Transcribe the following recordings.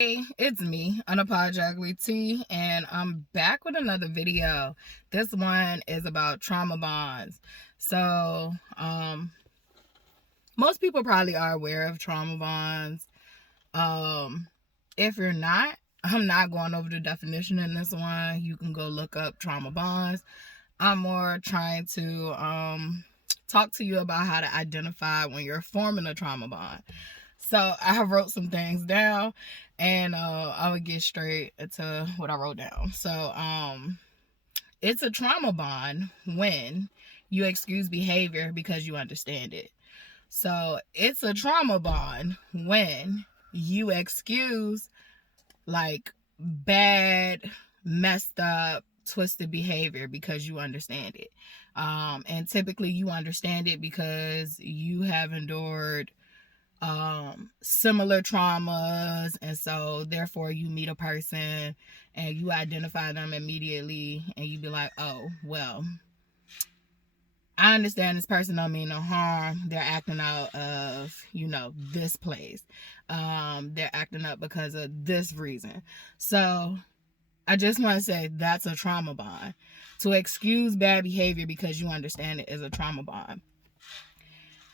Hey, it's me, Unapologetically T, and I'm back with another video. This one is about trauma bonds. So, most people probably are aware of trauma bonds. If you're not, I'm not going over the definition in this one. You can go look up trauma bonds. I'm more trying to talk to you about how to identify when you're forming a trauma bond. So I have wrote some things down, and I would get straight into what I wrote down. So it's a trauma bond when you excuse behavior because you understand it. So it's a trauma bond when you excuse like bad, messed up, twisted behavior because you understand it. And typically you understand it because you have endured similar traumas, and so therefore you meet a person and you identify them immediately and you be like, oh well, I understand this person don't mean no harm. They're acting out of, this place. They're acting up because of this reason. So I just want to say that's a trauma bond. To excuse bad behavior because you understand it is a trauma bond.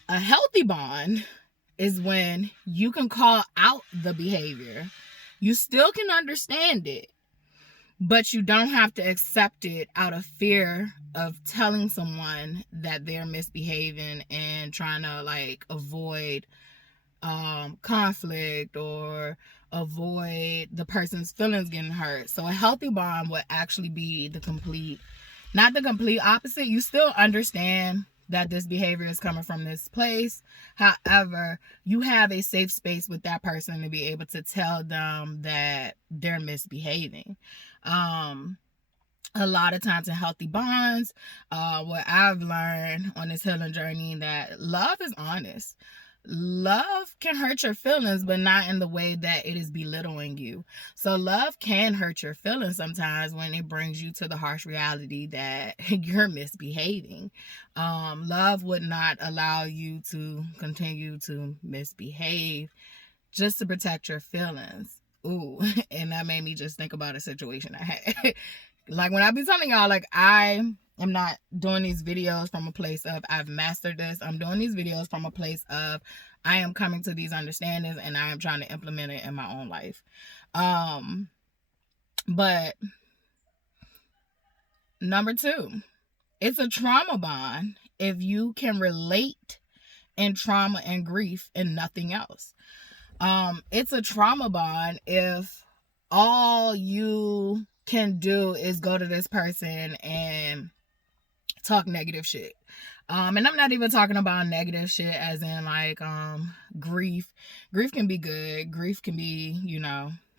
A healthy bond is when you can call out the behavior. You still can understand it, but you don't have to accept it out of fear of telling someone that they're misbehaving and trying to avoid conflict or avoid the person's feelings getting hurt. So a healthy bond would actually be not the complete opposite. You still understand that this behavior is coming from this place. However, you have a safe space with that person to be able to tell them that they're misbehaving. A lot of times in healthy bonds, what I've learned on this healing journey, that love is honest. Love can hurt your feelings, but not in the way that it is belittling you. So love can hurt your feelings sometimes when it brings you to the harsh reality that you're misbehaving. Love would not allow you to continue to misbehave just to protect your feelings. Ooh, and that made me just think about a situation I had. Like when I be telling y'all, I am not doing these videos from a place of I've mastered this. I'm doing these videos from a place of I am coming to these understandings and I am trying to implement it in my own life. But number 2, it's a trauma bond if you can relate in trauma and grief and nothing else. It's a trauma bond if all you can do is go to this person and talk negative shit. And I'm not even talking about negative shit as in grief. Grief can be good. Grief can be,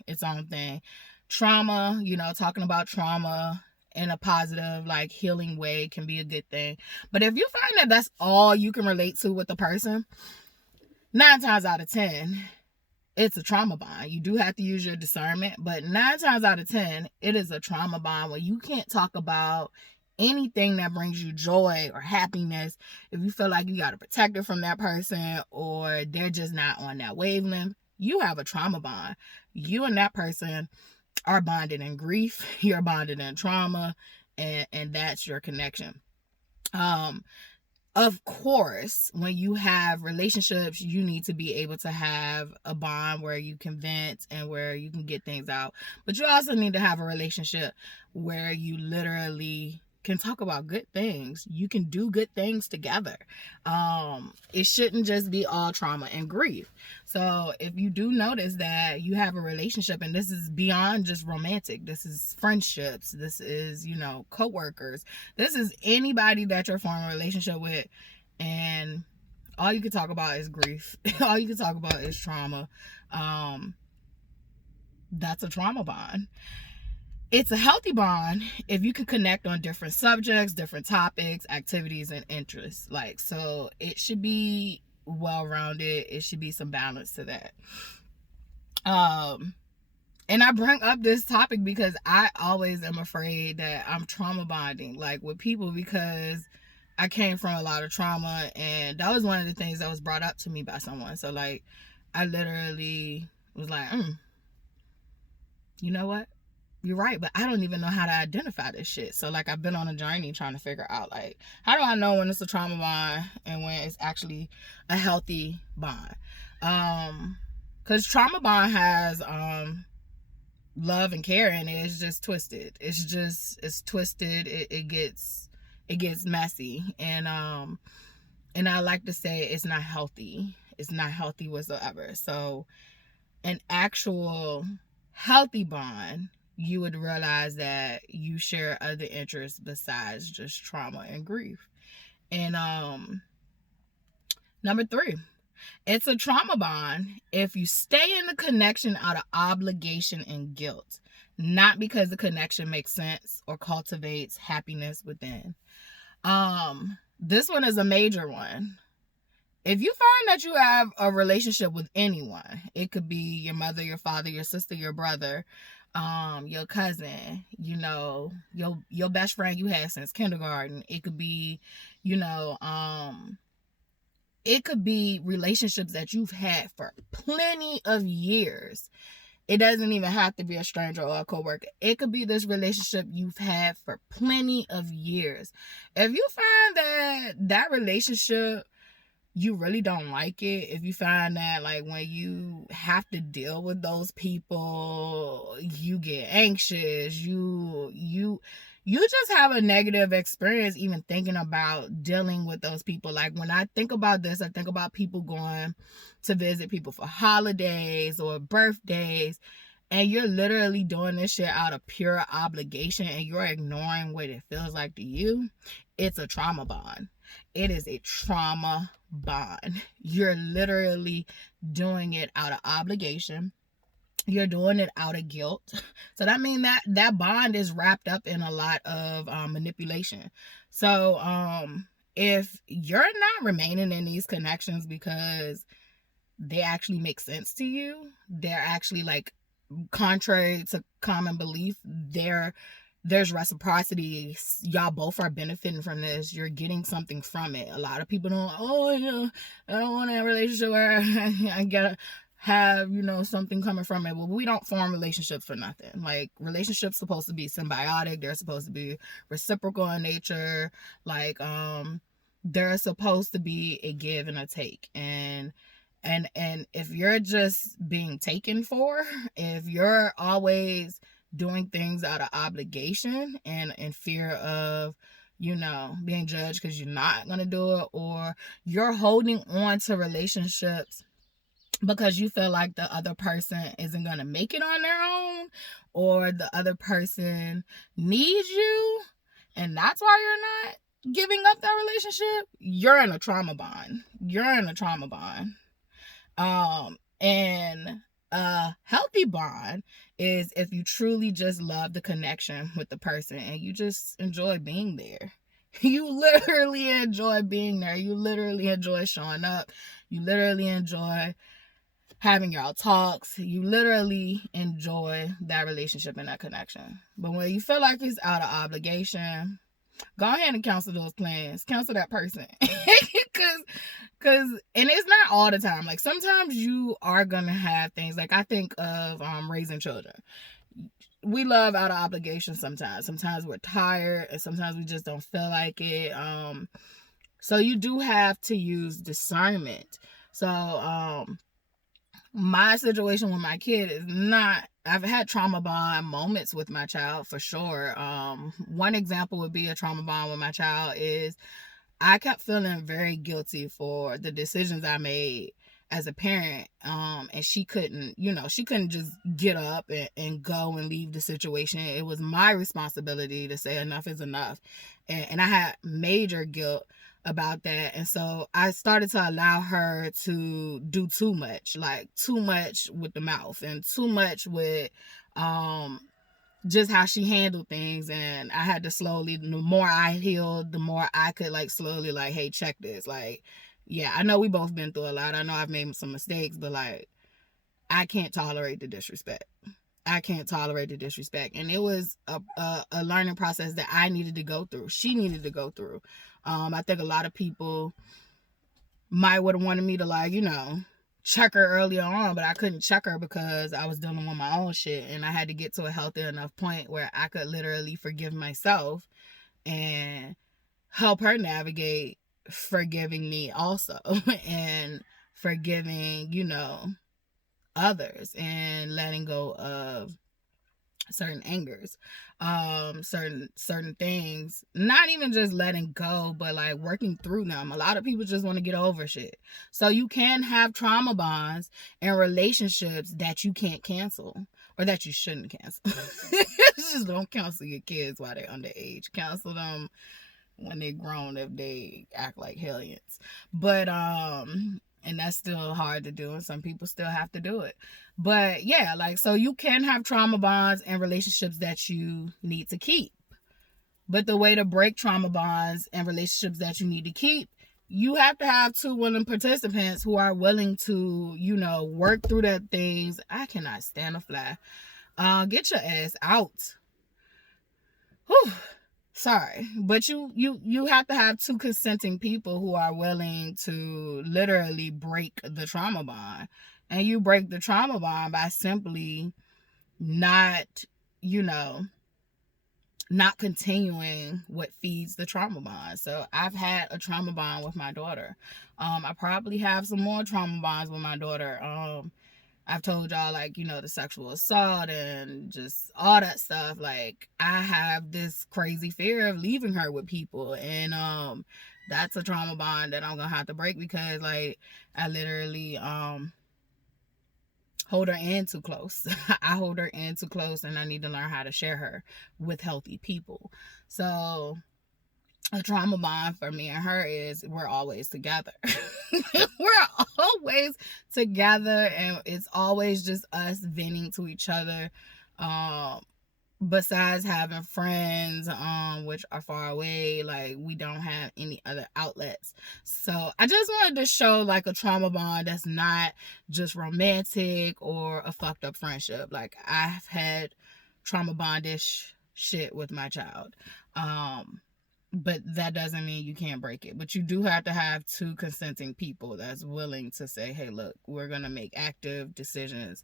its own thing. Trauma, talking about trauma in a positive, healing way can be a good thing. But if you find that that's all you can relate to with the person, 9 times out of 10, it's a trauma bond. You do have to use your discernment, but 9 times out of 10, it is a trauma bond where you can't talk about anything that brings you joy or happiness. If you feel like you got to protect it from that person or they're just not on that wavelength, you have a trauma bond. You and that person are bonded in grief, you're bonded in trauma, and that's your connection. Of course, when you have relationships, you need to be able to have a bond where you can vent and where you can get things out. But you also need to have a relationship where you literally can talk about good things. You can do good things together. It shouldn't just be all trauma and grief. So if you do notice that you have a relationship, and this is beyond just romantic, this is friendships, this is, co-workers, this is anybody that you're forming a relationship with, and all you can talk about is grief. All you can talk about is trauma. That's a trauma bond. It's a healthy bond if you can connect on different subjects, different topics, activities, and interests. So it should be well-rounded. It should be some balance to that. And I bring up this topic because I always am afraid that I'm trauma bonding with people, because I came from a lot of trauma, and that was one of the things that was brought up to me by someone. So I literally was like, you know what? You're right, but I don't even know how to identify this shit. So like I've been on a journey trying to figure out like how do I know when it's a trauma bond and when it's actually a healthy bond. Cause trauma bond has love and care in it. It's just twisted. It's twisted. It gets messy. And I like to say it's not healthy. It's not healthy whatsoever. So an actual healthy bond, you would realize that you share other interests besides just trauma and grief. And number 3, it's a trauma bond if you stay in the connection out of obligation and guilt, not because the connection makes sense or cultivates happiness within. This one is a major one. If you find that you have a relationship with anyone, it could be your mother, your father, your sister, your brother, your cousin, you know, your best friend you had since kindergarten. It could be, you know, it could be relationships that you've had for plenty of years. It doesn't even have to be a stranger or a coworker. It could be this relationship you've had for plenty of years. If you find that relationship, you really don't like it, if you find that like when you have to deal with those people, you get anxious, you just have a negative experience even thinking about dealing with those people. Like when I think about this, I think about people going to visit people for holidays or birthdays, and you're literally doing this shit out of pure obligation and you're ignoring what it feels like to you. It's a trauma bond. It is a trauma bond. You're literally doing it out of obligation. You're doing it out of guilt. So that means that bond is wrapped up in a lot of manipulation. So if you're not remaining in these connections because they actually make sense to you, they're actually like contrary to common belief, there's reciprocity, y'all both are benefiting from this, you're getting something from it. A lot of people don't, I don't want a relationship where I gotta have, something coming from it. Well, we don't form relationships for nothing. Like, relationships supposed to be symbiotic, they're supposed to be reciprocal in nature. Like, they're supposed to be a give and a take. And if you're just being taken for, if you're always doing things out of obligation and in fear of, being judged because you're not going to do it, or you're holding on to relationships because you feel like the other person isn't going to make it on their own, or the other person needs you, and that's why you're not giving up that relationship, you're in a trauma bond. And a healthy bond is if you truly just love the connection with the person and you just enjoy being there. You literally enjoy being there. You literally enjoy showing up. You literally enjoy having your talks. You literally enjoy that relationship and that connection. But when you feel like it's out of obligation, go ahead and cancel those plans. Cancel that person. Because and it's not all the time. Like, sometimes you are going to have things. Like, I think of raising children. We love out of obligation sometimes. Sometimes we're tired and sometimes we just don't feel like it. So you do have to use discernment. So my situation with my kid is not, I've had trauma bond moments with my child for sure. One example would be a trauma bond with my child is I kept feeling very guilty for the decisions I made as a parent. And she couldn't just get up and go and leave the situation. It was my responsibility to say enough is enough. And I had major guilt about that. And so I started to allow her to do too much with the mouth and too much with just how she handled things. And I had to slowly, the more I healed, the more I could slowly hey, check this. Yeah, I know we both been through a lot. I know I've made some mistakes, but I can't tolerate the disrespect. And it was a learning process that I needed to go through. She needed to go through. I think a lot of people might would have wanted me to check her earlier on, but I couldn't check her because I was dealing with my own shit, and I had to get to a healthy enough point where I could literally forgive myself and help her navigate forgiving me also and forgiving, others and letting go of certain angers, certain things, not even just letting go, but like working through them. A lot of people just want to get over shit. So you can have trauma bonds and relationships that you can't cancel, or that you shouldn't cancel. Just don't cancel your kids while they're underage. Cancel them when they're grown if they act like hellions. But and that's still hard to do, and some people still have to do it. But yeah, like, so you can have trauma bonds and relationships that you need to keep. But the way to break trauma bonds and relationships that you need to keep, you have to have two willing participants who are willing to, work through that things. I cannot stand a fly. Get your ass out. Whew. Sorry, but you have to have two consenting people who are willing to literally break the trauma bond. And you break the trauma bond by simply not continuing what feeds the trauma bond. So I've had a trauma bond with my daughter. I probably have some more trauma bonds with my daughter. I've told y'all, like, the sexual assault and just all that stuff. Like, I have this crazy fear of leaving her with people. And that's a trauma bond that I'm going to have to break, because, like, I literally hold her in too close. I hold her in too close, and I need to learn how to share her with healthy people. So a trauma bond for me and her is we're always together. We're always together, and it's always just us venting to each other. Besides having friends which are far away, like, we don't have any other outlets. So I just wanted to show, like, a trauma bond that's not just romantic or a fucked up friendship. Like, I've had trauma bondish shit with my child. But that doesn't mean you can't break it. But you do have to have two consenting people that's willing to say, hey, look, we're going to make active decisions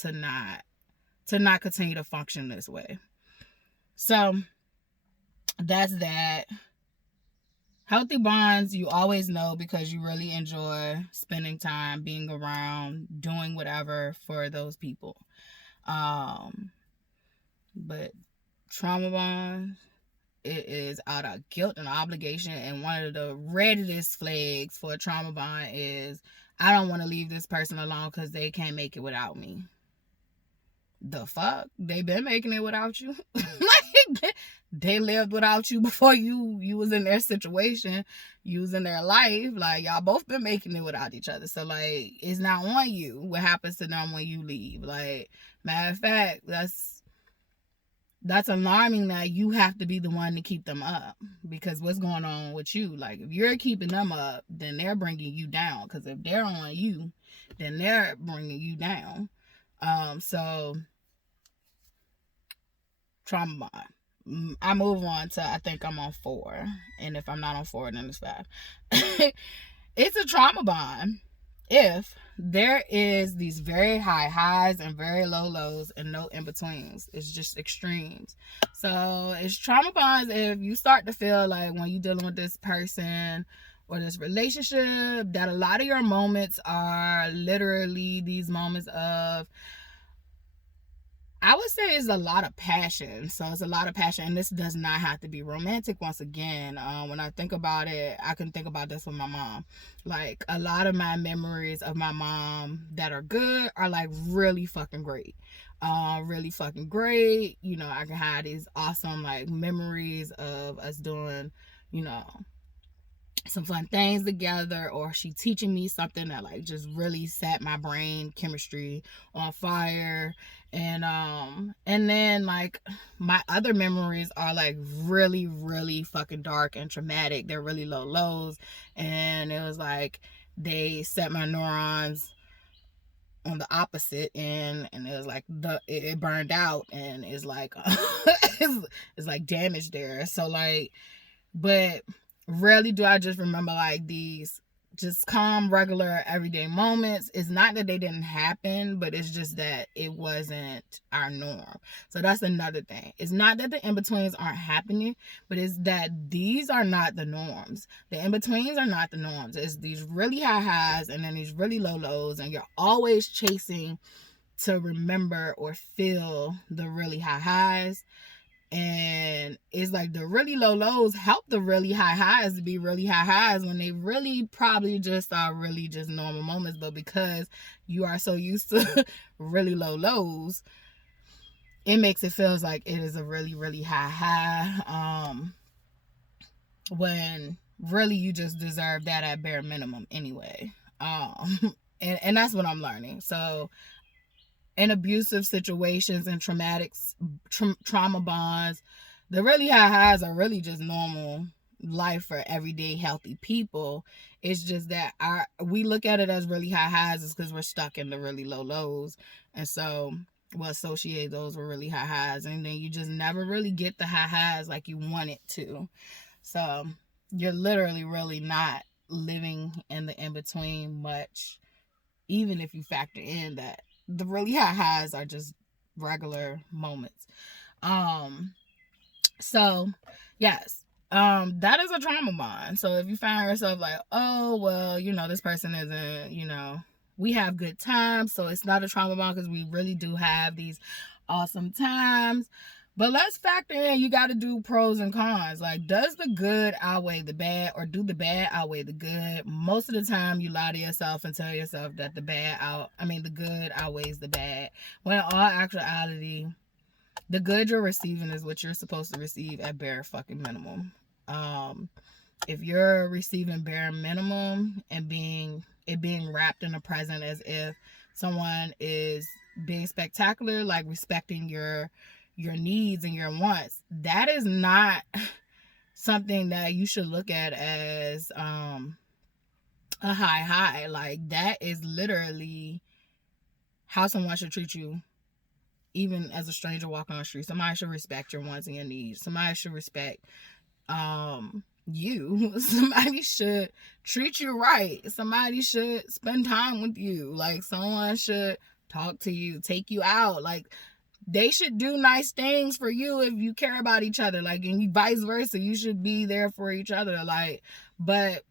to not continue to function this way. So that's that. Healthy bonds, you always know, because you really enjoy spending time, being around, doing whatever for those people. But trauma bonds, it is out of guilt and obligation. And one of the reddest flags for a trauma bond is, I don't want to leave this person alone because they can't make it without me. The fuck? They been making it without you. Like, they lived without you before you was in their situation. You was in their life. Like, y'all both been making it without each other. So, like, it's not on you what happens to them when you leave. Like, matter of fact, that's alarming that you have to be the one to keep them up, because what's going on with you? Like, if you're keeping them up, then they're bringing you down, because if they're on you, then they're bringing you down. So trauma bond. I move on to, I think I'm on 4, and if I'm not on 4, then it's 5. It's a trauma bond if there is these very high highs and very low lows and no in-betweens. It's just extremes. So it's trauma bonds if you start to feel like, when you're dealing with this person or this relationship, that a lot of your moments are literally these moments of, I would say, it's a lot of passion. So it's a lot of passion, and this does not have to be romantic. Once again, when I think about it, I can think about this with my mom. Like, a lot of my memories of my mom that are good are, like, really fucking great. Really fucking great. I can have these awesome, like, memories of us doing, some fun things together, or she teaching me something that, like, just really set my brain chemistry on fire. And then, like, my other memories are, like, really, really fucking dark and traumatic. They're really low lows, and it was like they set my neurons on the opposite end, and it was like it burned out, and it's like it's like damage there. So, like, but rarely do I just remember, like, these just calm, regular, everyday moments. It's not that they didn't happen, but it's just that it wasn't our norm. So that's another thing. It's not that the in-betweens aren't happening, but it's that these are not the norms. The in-betweens are not the norms. It's these really high highs and then these really low lows, and you're always chasing to remember or feel the really high highs. And it's like the really low lows help the really high highs to be really high highs when they really probably just are really just normal moments. But because you are so used to really low lows, it makes it feels like it is a really, really high high. When really you just deserve that at bare minimum anyway. And that's what I'm learning. So in abusive situations and trauma bonds, the really high highs are really just normal life for everyday healthy people. It's just that we look at it as really high highs is because we're stuck in the really low lows, and so we'll associate those with really high highs, and then you just never really get the high highs like you want it to. So you're literally really not living in the in-between much, even if you factor in that the really high highs are just regular moments. So yes, that is a trauma bond. So if you find yourself like, oh well, this person isn't, we have good times, so it's not a trauma bond because we really do have these awesome times. But let's factor in, you got to do pros and cons. Like, does the good outweigh the bad, or do the bad outweigh the good? Most of the time, you lie to yourself and tell yourself that the good outweighs the bad. When in all actuality, the good you're receiving is what you're supposed to receive at bare fucking minimum. If you're receiving bare minimum and being wrapped in the present as if someone is being spectacular, like respecting your needs and your wants, that is not something that you should look at as a high. Like, that is literally how someone should treat you, even as a stranger walking on the street. Somebody should respect your wants and your needs. Somebody should respect you. Somebody should treat you right. Somebody should spend time with you. Like, someone should talk to you, take you out. Like, they should do nice things for you if you care about each other. Like, and vice versa, you should be there for each other. Like, but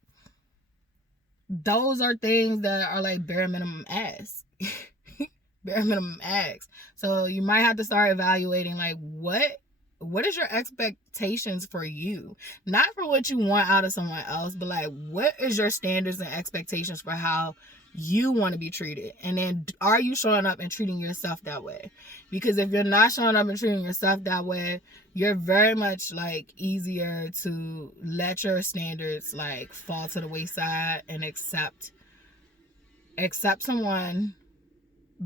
those are things that are like bare minimum ask. Bare minimum ask. So you might have to start evaluating, like, what is your expectations for you? Not for what you want out of someone else, but like, what is your standards and expectations for how you want to be treated? And then, are you showing up and treating yourself that way? Because if you're not showing up and treating yourself that way, you're very much like easier to let your standards like fall to the wayside and accept someone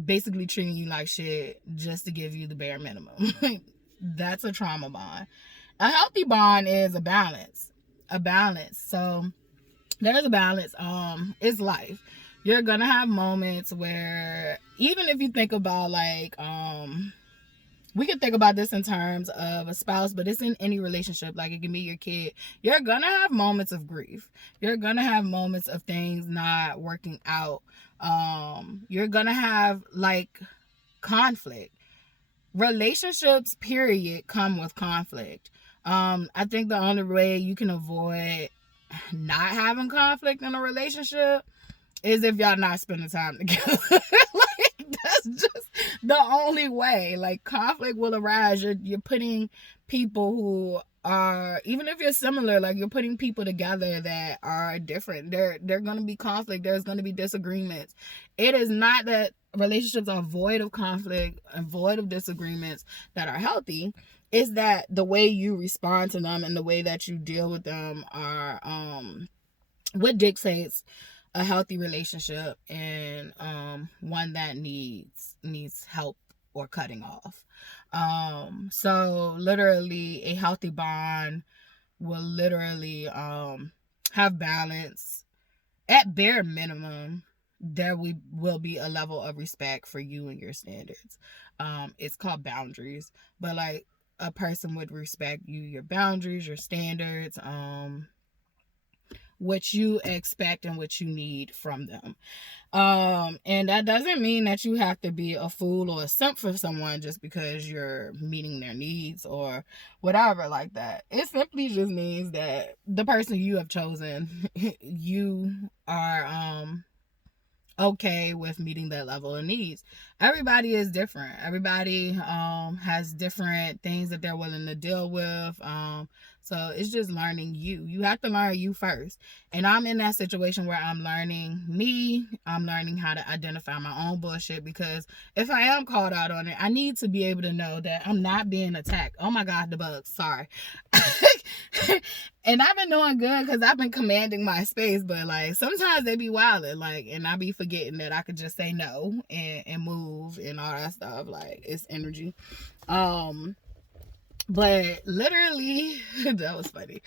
basically treating you like shit just to give you the bare minimum. That's a trauma bond. A healthy bond is a balance. So there's a balance. It's life. You're gonna have moments where, even if you think about like, we can think about this in terms of a spouse, but it's in any relationship. Like, it can be your kid. You're gonna have moments of grief. You're gonna have moments of things not working out. You're gonna have like conflict. Relationships, period, come with conflict. I think the only way you can avoid not having conflict in a relationship is if y'all not spending time together. Like, that's just the only way. Like, conflict will arise. You're putting people who are, even if you're similar, like, you're putting people together that are different. They're gonna be conflict. There's gonna be disagreements. It is not that relationships are void of conflict and void of disagreements that are healthy. Is that the way you respond to them and the way that you deal with them are what dictates a healthy relationship, and one that needs help or cutting off. So literally, a healthy bond will literally have balance. At bare minimum, there will be a level of respect for you and your standards. It's called boundaries, but like, a person would respect you, your boundaries, your standards, what you expect and what you need from them. And that doesn't mean that you have to be a fool or a simp for someone just because you're meeting their needs or whatever like that. It simply just means that the person you have chosen, you are okay with meeting that level of needs. Everybody is different. Everybody has different things that they're willing to deal with. So it's just learning you. You have to learn you first. And I'm in that situation where I'm learning me. I'm learning how to identify my own bullshit, because if I am called out on it, I need to be able to know that I'm not being attacked. Oh my God, the bugs. Sorry. And I've been doing good because I've been commanding my space, but like sometimes they be wilding, like, and I be forgetting that I could just say no and move and all that stuff. Like, it's energy. But literally, that was funny.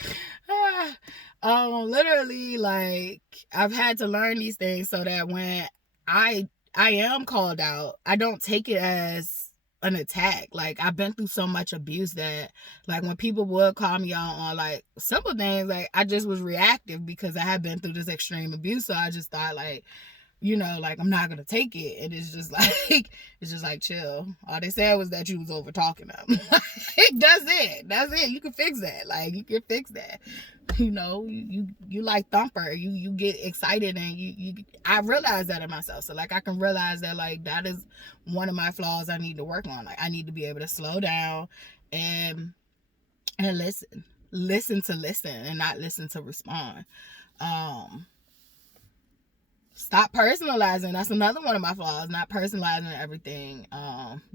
Literally, like, I've had to learn these things so that when I am called out, I don't take it as an attack. Like, I've been through so much abuse that, like, when people would call me out on like simple things, like, I just was reactive because I had been through this extreme abuse. So I just thought, like, you know, like, I'm not gonna take it. And it's just like chill. All they said was that you was over talking them. Like, that's it. You can fix that. Like, you can fix that. You know, you like Thumper. You get excited, and you I realize that in myself. So like, I can realize that, like, that is one of my flaws I need to work on. Like, I need to be able to slow down and listen. Listen and not listen to respond. Stop personalizing. That's another one of my flaws. Not personalizing everything.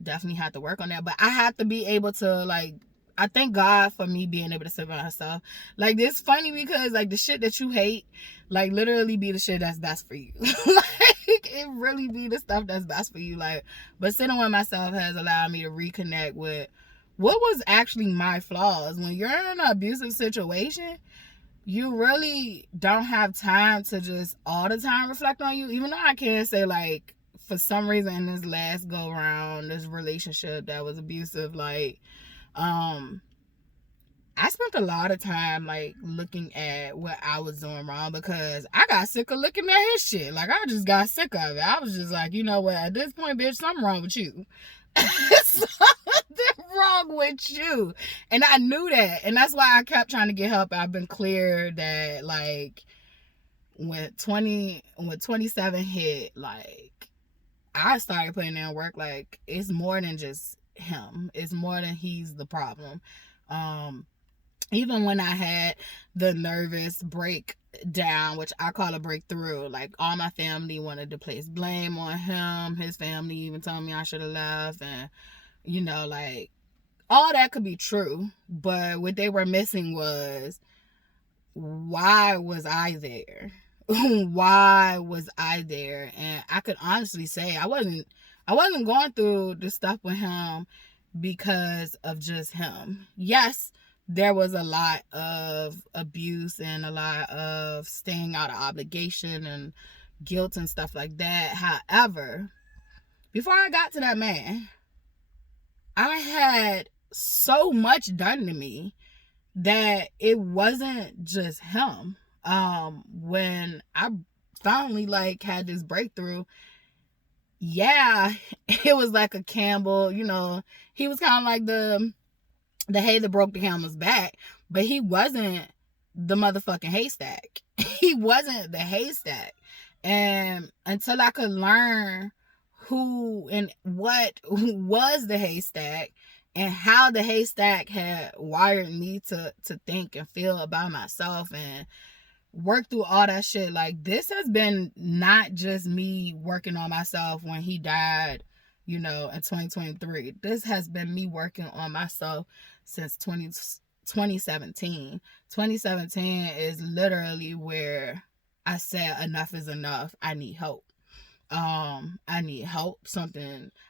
Definitely have to work on that. But I have to be able to, like, I thank God for me being able to sit by myself. Like, it's funny because, like, the shit that you hate, like, literally be the shit that's best for you. Like, it really be the stuff that's best for you. Like, but sitting with myself has allowed me to reconnect with what was actually my flaws. When you're in an abusive situation, you really don't have time to just all the time reflect on you. Even though I can't say, like, for some reason in this last go round, this relationship that was abusive, like, I spent a lot of time, like, looking at what I was doing wrong, because I got sick of looking at his shit. Like, I just got sick of it. I was just like, you know what, at this point, bitch, something wrong with you. Something wrong with you. And I knew that. And that's why I kept trying to get help. I've been clear that, like, when 27 hit, like, I started putting in work. Like, it's more than just him. It's more than he's the problem. Even when I had the nervous breakdown, which I call a breakthrough, like, all my family wanted to place blame on him. His family even told me I should have left. And, you know, like, all that could be true. But what they were missing was, why was I there? Why was I there? And I could honestly say I wasn't going through the stuff with him because of just him. Yes, there was a lot of abuse and a lot of staying out of obligation and guilt and stuff like that. However, before I got to that man, I had so much done to me that it wasn't just him. When I finally, like, had this breakthrough, yeah, it was like a Campbell, you know, he was kind of like the hay that broke the camel's back, but he wasn't the motherfucking haystack. He wasn't the haystack. And until I could learn who and what was the haystack and how the haystack had wired me to think and feel about myself and work through all that shit, like, this has been not just me working on myself when he died, you know, in 2023. This has been me working on myself since 2017. 2017 is literally where I said enough is enough. I need help. I need help.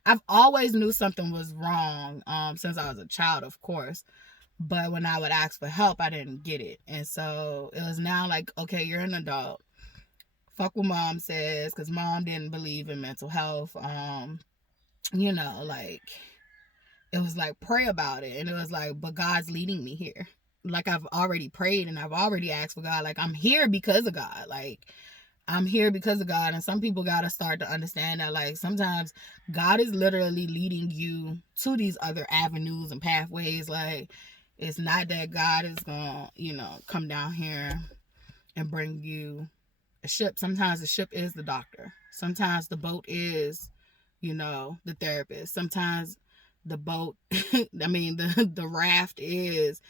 I've always knew something was wrong since I was a child, of course. But when I would ask for help, I didn't get it. And so it was now like, okay, you're an adult. Fuck what mom says, because mom didn't believe in mental health. You know, like, it was like, pray about it. And it was like, but God's leading me here. like I've already prayed and I've already asked for God. Like, I'm here because of God. Like, I'm here because of God. And some people got to start to understand that, like, sometimes God is literally leading you to these other avenues and pathways. Like, it's not that God is going to, come down here and bring you a ship. Sometimes the ship is the doctor. Sometimes the boat is, the therapist. Sometimes the boat, the raft is,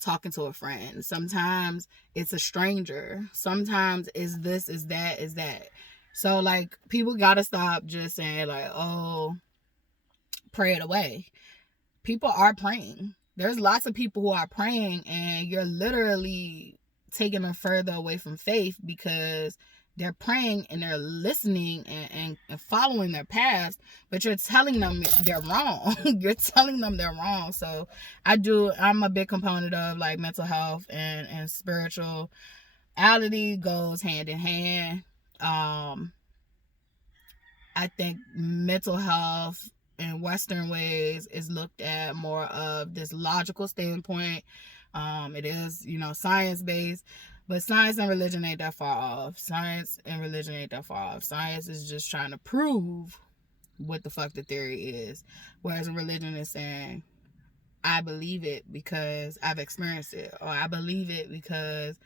talking to a friend. Sometimes it's a stranger. Sometimes it's this, is that, is that. So, like, people got to stop just saying, like, oh, pray it away. People are praying. There's lots of people who are praying, and you're literally taking them further away from faith because they're praying and they're listening and following their paths, but you're telling them they're wrong. You're telling them they're wrong. So I'm a big component of, like, mental health and spirituality goes hand in hand. I think mental health in Western ways is looked at more of this logical standpoint. It is, science based, but science and religion ain't that far off. Science is just trying to prove what the fuck the theory is. Whereas religion is saying, I believe it because I've experienced it, or I believe it because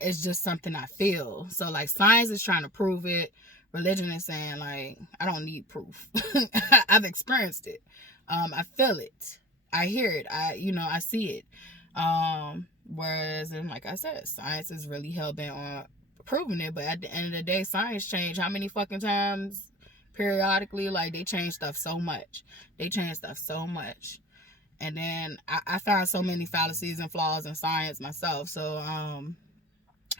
it's just something I feel. So, like, science is trying to prove it. Religion is saying, like, I don't need proof. I've experienced it. I feel it. I hear it. I see it. Whereas, and like I said, science is really hell-bent on proving it. But at the end of the day, science changed how many fucking times periodically? Like, they change stuff so much. And then I found so many fallacies and flaws in science myself. So,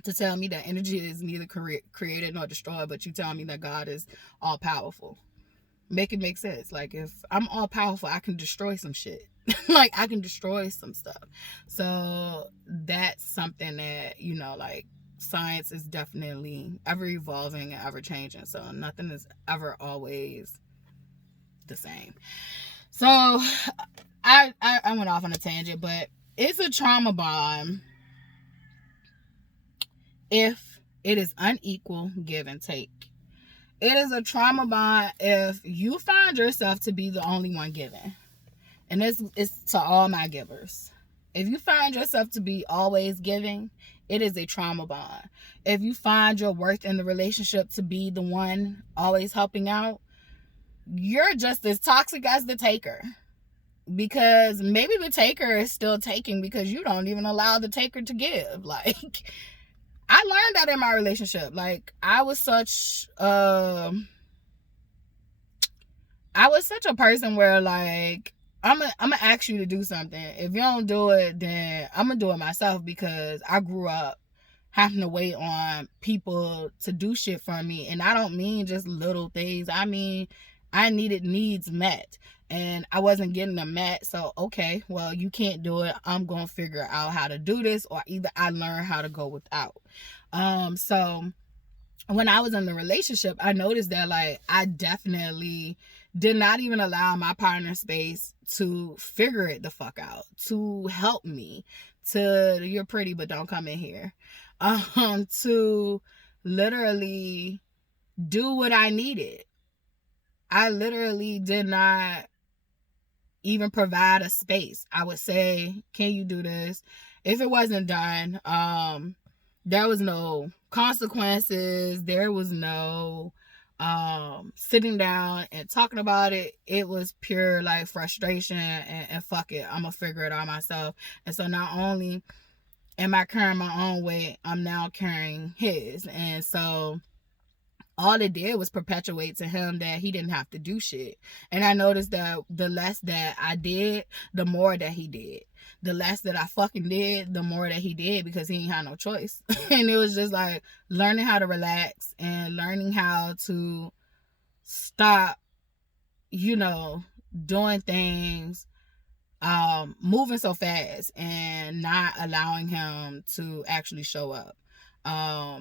to tell me that energy is neither created nor destroyed, but you tell me that God is all powerful. Make it make sense. Like, if I'm all powerful, I can destroy some shit. Like, I can destroy some stuff. So that's something that, like, science is definitely ever evolving and ever changing. So nothing is ever always the same. So I went off on a tangent, but it's a trauma bond if it is unequal give and take. It is a trauma bond if you find yourself to be the only one giving. And this is to all my givers. If you find yourself to be always giving, it is a trauma bond. If you find your worth in the relationship to be the one always helping out, you're just as toxic as the taker. Because maybe the taker is still taking because you don't even allow the taker to give. Like, I learned that in my relationship. Like, I was such a person where, like, I'm gonna ask you to do something. If you don't do it, then I'm gonna do it myself, because I grew up having to wait on people to do shit for me. And I don't mean just little things. I mean, I needed needs met, and I wasn't getting them met. So, okay, well, you can't do it. I'm gonna figure out how to do this, or either I learn how to go without. So when I was in the relationship, I noticed that, like, I definitely did not even allow my partner space to figure it the fuck out, to help me, to, you're pretty, but don't come in here, to literally do what I needed. I literally did not even provide a space. I would say, can you do this? If it wasn't done, there was no consequences. There was no sitting down and talking about it. It was pure, like, frustration and fuck it, I'm gonna figure it out myself. And so not only am I carrying my own weight, I'm now carrying his. And so all it did was perpetuate to him that he didn't have to do shit. And I noticed that the less that I did, the more that he did. The less that I fucking did, the more that he did, because he ain't had no choice. And it was just like learning how to relax and learning how to stop, doing things, moving so fast, and not allowing him to actually show up. I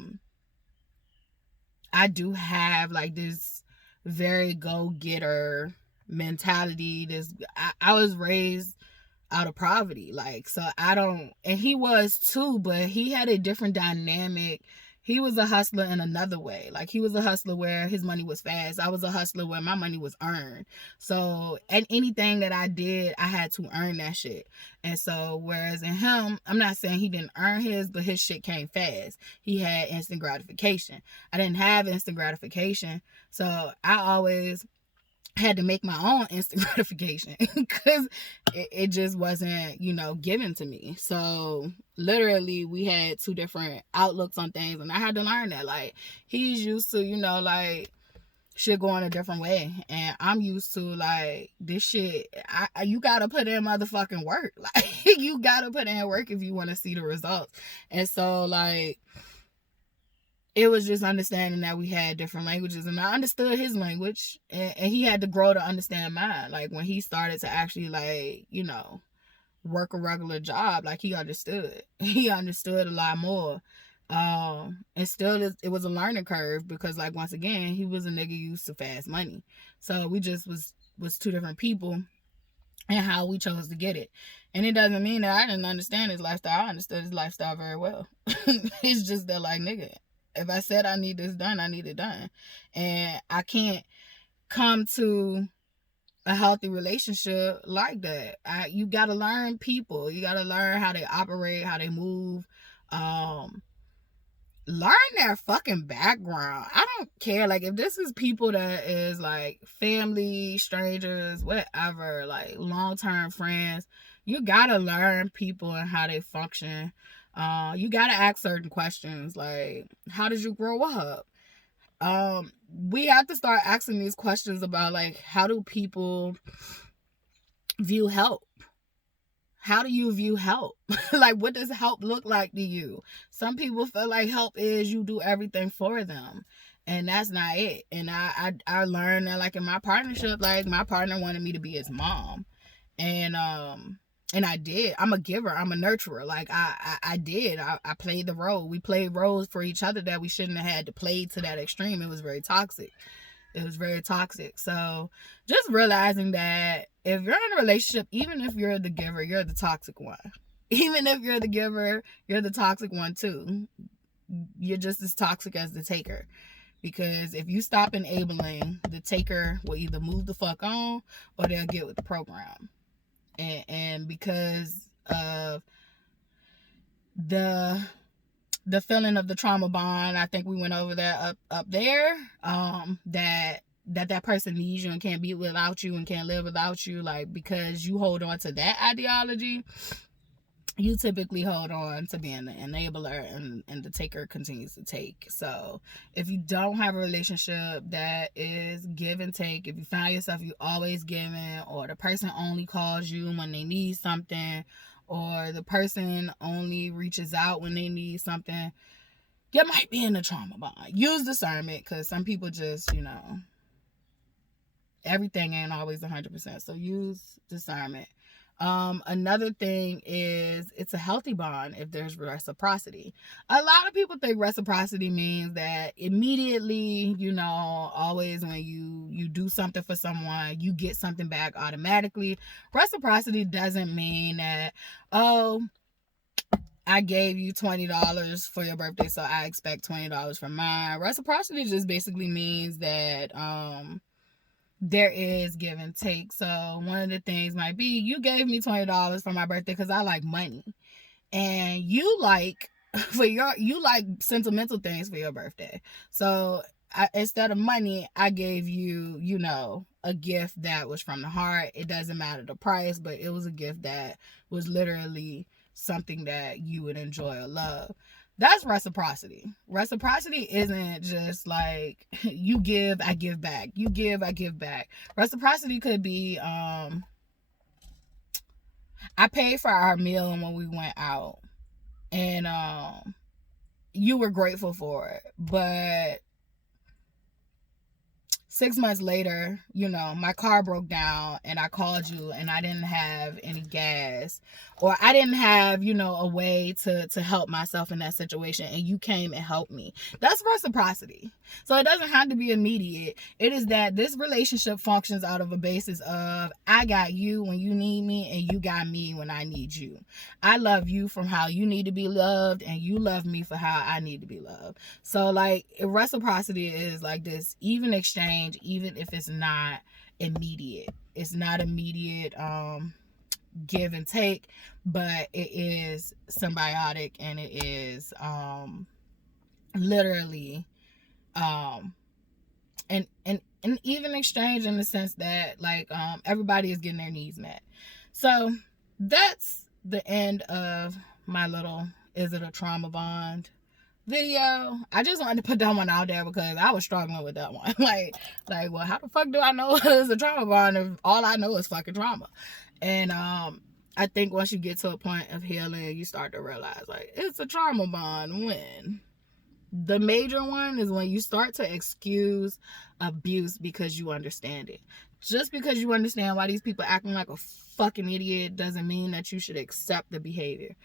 do have, like, this very go-getter mentality. I was raised out of poverty. Like, so I don't, and he was too, but he had a different dynamic. He was a hustler in another way. Like, he was a hustler where his money was fast. I was a hustler where my money was earned. So, and anything that I did, I had to earn that shit. And so, whereas in him, I'm not saying he didn't earn his, but his shit came fast. He had instant gratification. I didn't have instant gratification. So, I always had to make my own instant gratification because it just wasn't, given to me. So literally we had two different outlooks on things, and I had to learn that. Like, he's used to, like, shit going a different way, and I'm used to, like, this shit, you gotta put in motherfucking work. Like, you gotta put in work if you want to see the results. And so, like, it was just understanding that we had different languages, and I understood his language, and he had to grow to understand mine. Like, when he started to actually, like, work a regular job, like, he understood a lot more. And still, it was a learning curve because, like, once again, he was a nigga used to fast money. So we just was two different people and how we chose to get it. And it doesn't mean that I didn't understand his lifestyle. I understood his lifestyle very well. It's just that, like, nigga, if I said I need this done, I need it done. And I can't come to a healthy relationship like that. You got to learn people. You got to learn how they operate, how they move. Learn their fucking background. I don't care. Like, if this is people that is, like, family, strangers, whatever, like, long-term friends, you got to learn people and how they function. You gotta ask certain questions, like, how did you grow up? We have to start asking these questions about, like, how do people view help? How do you view help? Like, what does help look like to you? Some people feel like help is you do everything for them, and that's not it. And I learned that, like, in my partnership, like, my partner wanted me to be his mom, and I did. I'm a giver. I'm a nurturer. Like, I did. I played the role. We played roles for each other that we shouldn't have had to play to that extreme. It was very toxic. So just realizing that if you're in a relationship, even if you're the giver, you're the toxic one. Even if you're the giver, you're the toxic one too. You're just as toxic as the taker. Because if you stop enabling, the taker will either move the fuck on or they'll get with the program. And because of the feeling of the trauma bond, I think we went over that up there, that person needs you and can't be without you and can't live without you. Like, because you hold on to that ideology, you typically hold on to being the enabler, and the taker continues to take. So if you don't have a relationship that is give and take, if you find yourself you always giving, or the person only calls you when they need something, or the person only reaches out when they need something, you might be in a trauma bond. Use discernment, because some people just, everything ain't always 100%. So use discernment. Another thing is, it's a healthy bond if there's reciprocity. A lot of people think reciprocity means that immediately, always when you do something for someone, you get something back automatically. Reciprocity doesn't mean that, I gave you $20 for your birthday, so I expect $20 from mine. Reciprocity just basically means that there is give and take. So one of the things might be, you gave me $20 for my birthday because I like money, and you like sentimental things for your birthday. So instead of money, I gave you, a gift that was from the heart. It doesn't matter the price, but it was a gift that was literally something that you would enjoy or love. That's reciprocity. Reciprocity isn't just like, you give, I give back. You give, I give back. Reciprocity could be, I paid for our meal when we went out, and you were grateful for it, but 6 months later, you know, my car broke down and I called you and I didn't have any gas, or I didn't have, you know, a way to help myself in that situation, and you came and helped me. That's reciprocity. So it doesn't have to be immediate. It is that this relationship functions out of a basis of I got you when you need me and you got me when I need you. I love you from how you need to be loved and you love me for how I need to be loved. So like reciprocity is like this even exchange, even if it's not immediate. It's not immediate give and take, but it is symbiotic, and it is literally and even exchange in the sense that like everybody is getting their needs met. So that's the end of my little is it a trauma bond video. I just wanted to put that one out there because I was struggling with that one. like well, how the fuck do I know it's a trauma bond if all I know is fucking trauma? And I think once you get to a point of healing, you start to realize like it's a trauma bond. When the major one is when you start to excuse abuse because you understand it. Just because you understand why these people acting like a fucking idiot doesn't mean that you should accept the behavior.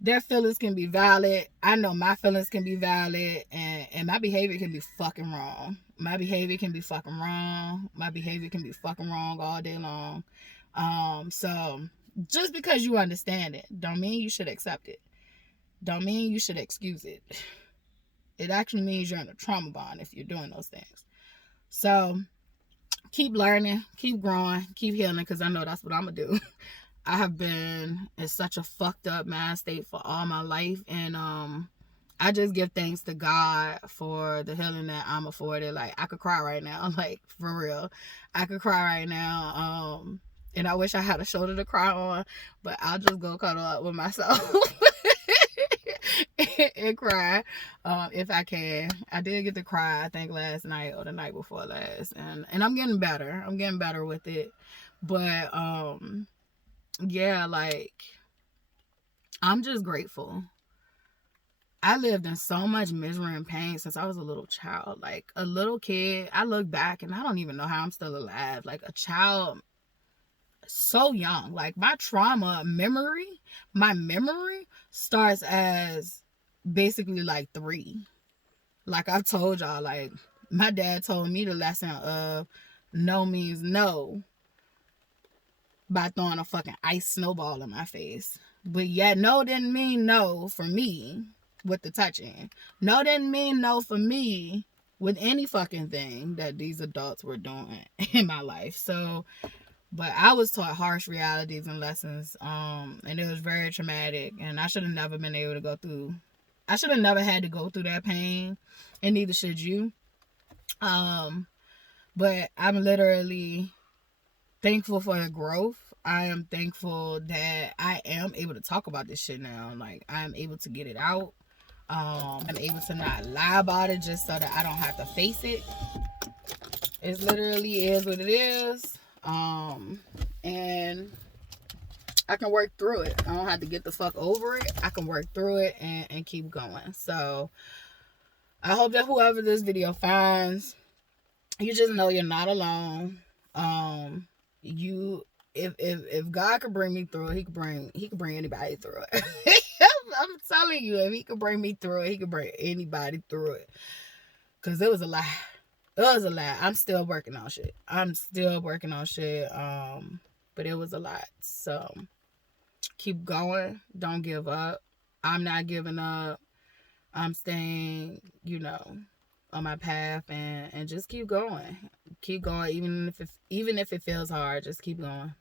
Their feelings can be valid. I know my feelings can be valid, and my behavior can be fucking wrong. My behavior can be fucking wrong. My behavior can be fucking wrong all day long. So just because you understand it don't mean you should accept it. Don't mean you should excuse it. It actually means you're in a trauma bond if you're doing those things. So keep learning, keep growing, keep healing, because I know that's what I'm going to do. I have been in such a fucked up mind state for all my life. And I just give thanks to God for the healing that I'm afforded. Like, I could cry right now. Like, for real. I could cry right now. And I wish I had a shoulder to cry on. But I'll just go cuddle up with myself. and cry if I can. I did get to cry, I think, last night or the night before last. And I'm getting better. I'm getting better with it. But, yeah, like, I'm just grateful. I lived in so much misery and pain since I was a little child. Like, a little kid, I look back and I don't even know how I'm still alive. Like, a child so young. Like, my memory starts as basically like 3. Like I've told y'all, like, my dad told me the lesson of no means no by throwing a fucking ice snowball in my face. But yet no didn't mean no for me with the touching. No didn't mean no for me with any fucking thing that these adults were doing in my life. So, but I was taught harsh realities and lessons, and it was very traumatic, and I should have never been able to go through. I should have never had to go through that pain, and neither should you. But I'm literally thankful for the growth. I am thankful that I am able to talk about this shit now. Like, I'm able to get it out. I'm able to not lie about it just so that I don't have to face it. It literally is what it is. And I can work through it. I don't have to get the fuck over it. I can work through it and keep going. So I hope that whoever this video finds, you just know you're not alone. If God could bring me through it, he could bring anybody through it. I'm telling you, if he could bring me through it, he could bring anybody through it. Cause it was a lot. It was a lot. I'm still working on shit. But it was a lot. So keep going. Don't give up. I'm not giving up. I'm staying, on my path, and just keep going. Keep going, even if it feels hard. Just keep going.